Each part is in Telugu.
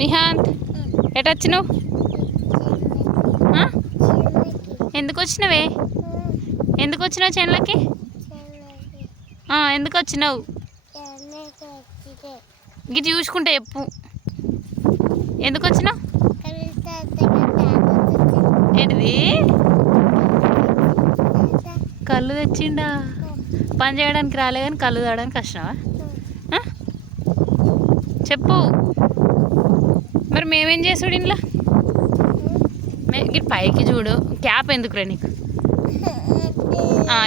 నిహాంత్ ఎటొచ్చినావు? ఎందుకు వచ్చినవే? ఎందుకు వచ్చినావు చేనులకి? ఎందుకు వచ్చినావు? గిట్ చూసుకుంటే చెప్పు. ఎందుకు వచ్చినావు? ఏంటిది? కళ్ళు తెచ్చిండా? పని చేయడానికి రాలే కానీ కళ్ళు తాగడానికి వచ్చినావా? చెప్పు. మరి మేమేం చేసుడు ఇంట్లో? గిట్ పైకి చూడు. క్యాప్ ఎందుకురా నీకు?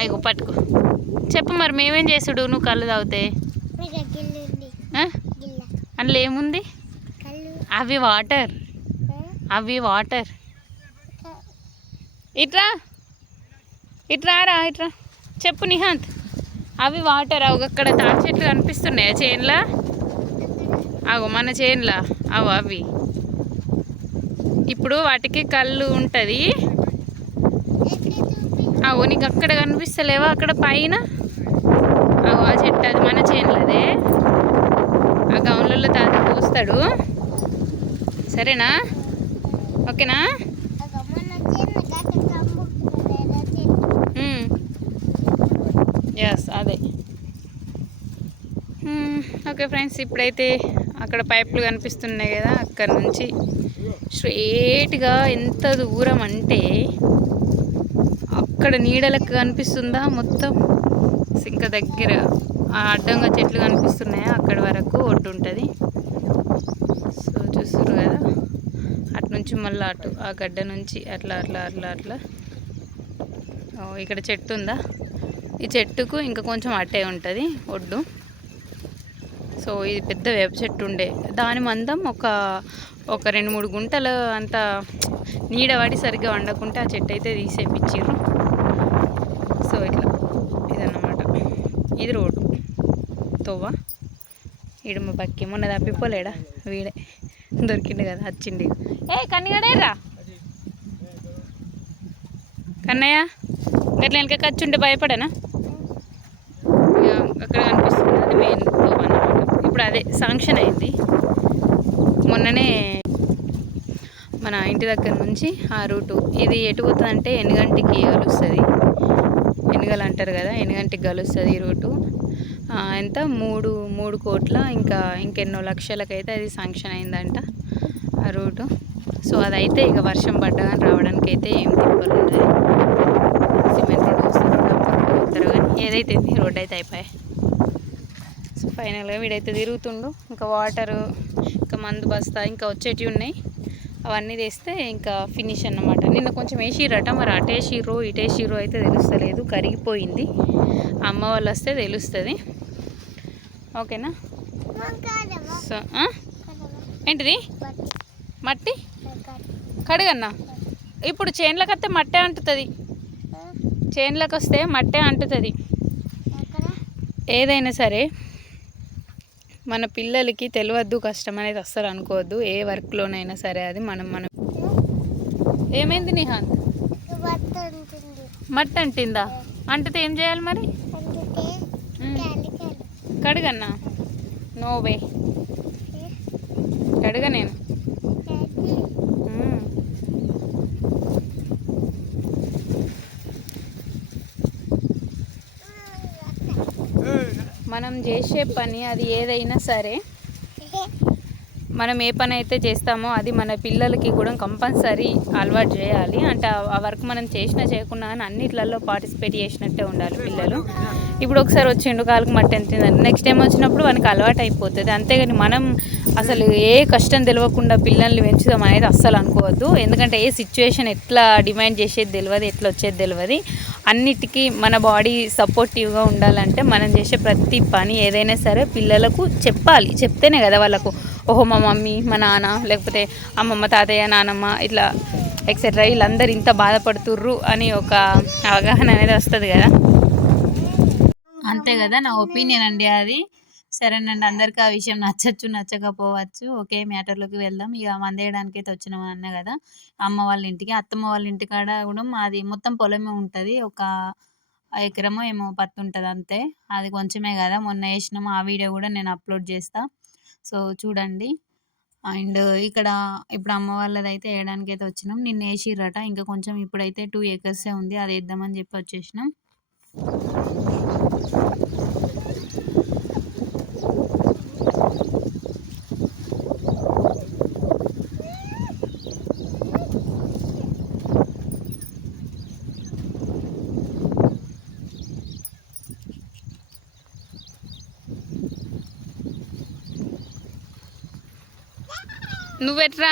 ఇగో పట్టుకో. చెప్పు మరి మేమేం చేసుడు నువ్వు కళ్ళు తాగితే? అందులో ఏముంది? అవి వాటర్. అవి వాటర్. ఇట్రా ఇట్రారా ఇట్రా. చెప్పు నిహాంత్. అవి వాటర్. అక్కడ తాటి చెట్లు కనిపిస్తున్నాయా చేన్లా? అగో మన చేన్లా అవి. ఇప్పుడు వాటికి కళ్ళు ఉంటుంది. అగో నీకు అక్కడ కనిపిస్తలేవా? అక్కడ పైన అగో ఆ చెట్టు, అది మన చేనులదే. ఆ గౌన్లలో తాత పోస్తాడు. సరేనా? ఓకేనా? ఎస్ అదే. ఓకే ఫ్రెండ్స్, ఇప్పుడైతే అక్కడ పైపులు కనిపిస్తున్నాయి కదా, అక్కడ నుంచి స్ట్రైట్గా ఎంత దూరం అంటే అక్కడ నీడలకు కనిపిస్తుందా మొత్తం. ఇంకా దగ్గర ఆ అడ్డంగా చెట్లు కనిపిస్తున్నాయా, అక్కడి వరకు ఒడ్డు ఉంటుంది. సో చూస్తారు కదా, అటు నుంచి మళ్ళీ అటు ఆ గడ్డ నుంచి అట్లా అట్లా అట్లా అట్లా ఇక్కడ చెట్టు ఉందా, ఈ చెట్టుకు ఇంకా కొంచెం అట్టే ఉంటుంది ఒడ్డు. సో ఇది పెద్ద వేప చెట్టు ఉండే, దాని మందం ఒక 2-3 గుంటలు అంత నీడ పడి సరిగ్గా వండకుంటే ఆ చెట్టు అయితే తీసేపించారు. సో ఇట్లా ఇదన్నమాట. ఇది రోడ్డు తోవా. ఈడు మా బక్కి మొన్న తప్పిపోలేడా, వీడే దొరికిండు కదా, వచ్చిండి. కన్నయ్యడేరా కన్నయ్య. గట్ల వెనక ఖర్చుంటే భయపడనా? అక్కడ కనిపిస్తుంది అది మెయిన్ తోవ అన్నమాట. ఇప్పుడు అదే శాంక్షన్ అయింది మొన్ననే మన ఇంటి దగ్గర నుంచి ఆ రూటు. ఇది ఎటు పోతుంది అంటే ఎనుగంటికి కలుస్తుంది. ఎనుగలు అంటారు కదా, ఎనుగంటికి కలుస్తుంది ఈ రూటు. ఎంత 3 కోట్ల ఇంకెన్నో లక్షలకైతే అది శాంక్షన్ అయిందంట ఆ రూటు. సో అదైతే ఇక వర్షం పడ్డా రావడానికి అయితే ఏం తిప్పలు ఉండదు. సిమెంట్ రోడ్ వస్తారు కానీ ఏదైతే రోడ్ అయితే అయిపోయాయి. సో ఫైనల్గా వీడైతే తిరుగుతుండు. ఇంకా వాటరు, ఇంకా మందు బస్తా ఇంకా వచ్చేటివి ఉన్నాయి, అవన్నీ తెస్తే ఇంకా ఫినిష్ అన్నమాట. నిన్న కొంచెం వేసిరట, మరి అటేసిరో ఇటేసిరో అయితే తెలుస్తలేదు, కరిగిపోయింది. అమ్మ వాళ్ళు వస్తే తెలుస్తుంది. ఓకేనా? సో ఏంటిది? మట్టి కడుగన్నా. ఇప్పుడు చేన్లకు వస్తే మట్టే అంటుతుంది. చేన్లకు వస్తే మట్టే అంటుతుంది. ఏదైనా సరే మన పిల్లలకి తెలియద్దు కష్టం అనేది అస్సలు అనుకోవద్దు. ఏ వర్క్లోనైనా సరే అది మనం ఏమైంది నిహాంత్? మట్టి అంటిందా? అంటితే ఏం చేయాలి మరి? కడుగన్నా. నోవే కడుగ నేను. మనం చేసే పని అది ఏదైనా సరే, మనం ఏ పని అయితే చేస్తామో అది మన పిల్లలకి కూడా కంపల్సరీ అలవాటు చేయాలి. అంటే ఆ వర్క్ మనం చేయకున్నా అని అన్నిట్లలో పార్టిసిపేట్ చేసినట్టే ఉండాలి పిల్లలు. ఇప్పుడు ఒకసారి వచ్చిండు కాలుకు మట్టి ఎంతిందని, నెక్స్ట్ టైం వచ్చినప్పుడు మనకి అలవాటు అయిపోతుంది. అంతేగాని మనం అసలు ఏ కష్టం తెలియకుండా పిల్లల్ని పెంచుదాం అనేది అస్సలు అనుకోవద్దు. ఎందుకంటే ఏ సిచ్యువేషన్ ఎట్లా డిమాండ్ చేసేది తెలియదు, ఎట్లా వచ్చేది తెలియదు. అన్నిటికీ మన బాడీ సపోర్టివ్గా ఉండాలంటే మనం చేసే ప్రతి పని ఏదైనా సరే పిల్లలకు చెప్పాలి. చెప్తేనే కదా వాళ్ళకు ఓహో మా మమ్మీ, మా నాన్న, లేకపోతే అమ్మమ్మ, తాతయ్య, నానమ్మ ఇట్లా ఎక్సెట్రా వీళ్ళందరూ ఇంత బాధపడుతుర్రు అని ఒక అవగాహన అనేది వస్తుంది కదా. అంతే కదా, నా ఒపీనియన్ అండి అది. సరేనండి, అందరికీ ఆ విషయం నచ్చచ్చు నచ్చకపోవచ్చు. ఓకే, మ్యాటర్లోకి వెళ్దాం. ఇక మందేయడానికి అయితే వచ్చినామని అన్నా కదా అమ్మ వాళ్ళ ఇంటికి. అత్తమ్మ వాళ్ళ ఇంటికాడ కూడా అది మొత్తం పొలమే ఉంటుంది. ఒక ఎకరమో ఏమో పత్తి ఉంటుంది అంతే. అది కొంచెమే కదా, మొన్న వేసినాము. ఆ వీడియో కూడా నేను అప్లోడ్ చేస్తా, సో చూడండి. అండ్ ఇక్కడ ఇప్పుడు అమ్మ వాళ్ళదైతే వేయడానికి అయితే వచ్చినాం. నిన్న వేసిర్రట, ఇంకా కొంచెం ఇప్పుడైతే 2 ఏకర్సే ఉంది, అది వేద్దామని చెప్పి వచ్చేసినాం. నువ్వెట్రా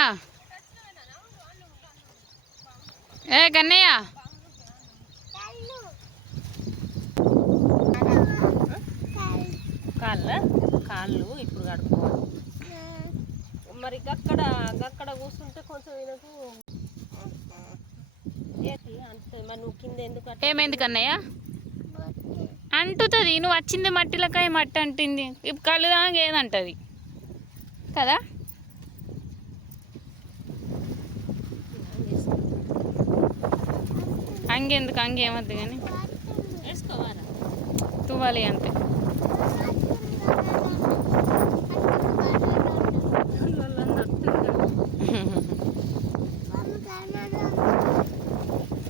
ఏ కన్నయ్య, కాళ్ళు ఇప్పుడు కడుక్కోవాలి. మరి గక్కడ కూర్చుంటే కొంచెం ఈయనకు అంటుంది. మరి నువ్వు కింద ఎందుకు? ఏమైంది కన్నయ్య? అంటుతుంది, నువ్వు వచ్చింది మట్టిలకాయ మట్టి అంటుంది, ఇప్పుడు కళ్ళు దాకా ఏదంటది కదా. అంగెందుకు, అంగేమద్దు కానీ వేసుకోవాలా? తువ్వాలి అంతే.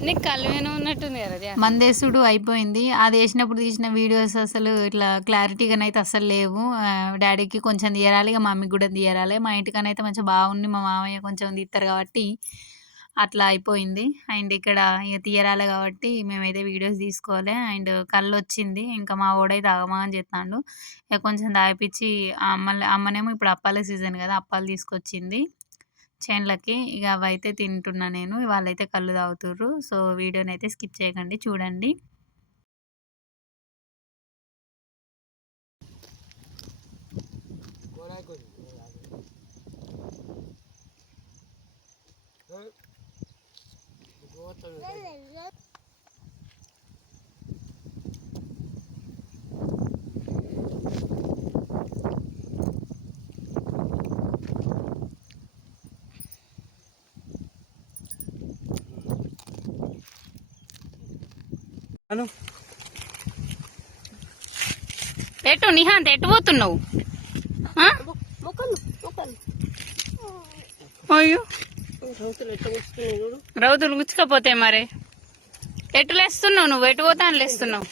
నీకు కళ్ళు ఏమో ఉన్నట్టుంది కదా. మందేసుడు అయిపోయింది, అది వేసినప్పుడు తీసిన వీడియోస్ అసలు ఇట్లా క్లారిటీగానైతే అసలు లేవు. డాడీకి కొంచెం తీయరాలి, ఇక మమ్మీకి కూడా తీయరాలి. మా ఇంటికనైతే మంచిగా బాగుంది, మా మామయ్య కొంచెం తీస్తారు కాబట్టి అట్లా అయిపోయింది. అండ్ ఇక్కడ ఇక తీయరాలి కాబట్టి మేమైతే వీడియోస్ తీసుకోవాలి. అండ్ కళ్ళు వచ్చింది, ఇంకా మా ఓడైతే ఆగమా అని చెప్తాడు. ఇక కొంచెం దాయిపించి అమ్మనేమో ఇప్పుడు అప్పాల సీజన్ కదా, అప్పాలు తీసుకొచ్చింది చేన్లకి. ఇక అవైతే తింటున్నా నేను, వాళ్ళైతే కళ్ళు తాగుతుర్రు. సో వీడియోని అయితే స్కిప్ చేయకండి, చూడండి. ఎటు నిహాంత్, ఎటు పోతున్నావు? అయ్యో రౌతులు గుచ్చుకపోతే మరి ఎటు లేస్తున్నావు నువ్వు? ఎటు పోతా అని లేస్తున్నావు?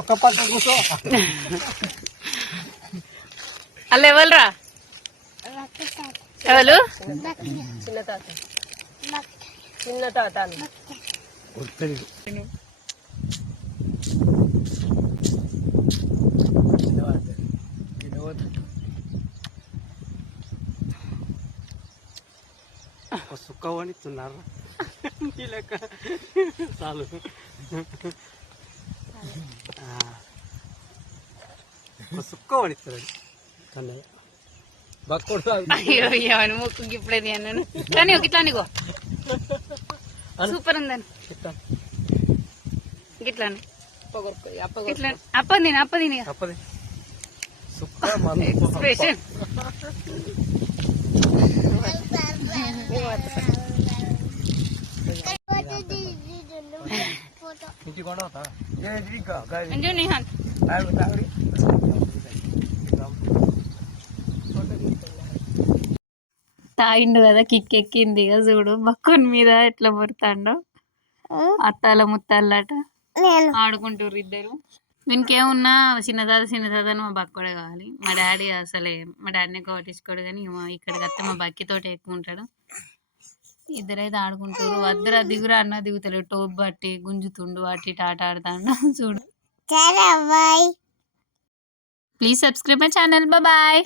ఒక్క పక్క కూర్చో. అల్ల ఎవరురా? ఎవరు? చిన్న తాత, చిన్న తాత సుక్క వణిస్తున్నారు లెక్క చాలు. సుక్క వణిస్తున్నాడు కన్నయ్య. అయ్యో ముక్కు ఇప్పుడేది అన్నాను కానీ ఒక ఇట్లా నీకో సూపర్ ఉందని ఇట్లా అప్పది అప్పది స్పెషల్. తాగిండు కదా, కిక్ ఎక్కింది ఇక చూడు బక్కుని మీద ఎట్లా ముడతాండో. అత్తాల ముత్తాలట ఆడుకుంటారు ఇద్దరు. దీనికేమున్నా చిన్నదాదని మా బక్కడే కావాలి. మా డాడీ అసలే మా డాడీని ఎక్కువ పట్టించుకోడు, కానీ ఇక్కడికి వస్తే మా బక్కితోటి ఎక్కువ ఉంటాడు. ఇద్దరైతే ఆడుకుంటారు. వద్దరా దిగురా అన్న దిగుతలేడు, టోప్ బట్టి గుంజుతుండు, అటు ఇటు ఆట ఆడుతాడు చూడు. Please subscribe my channel. Bye.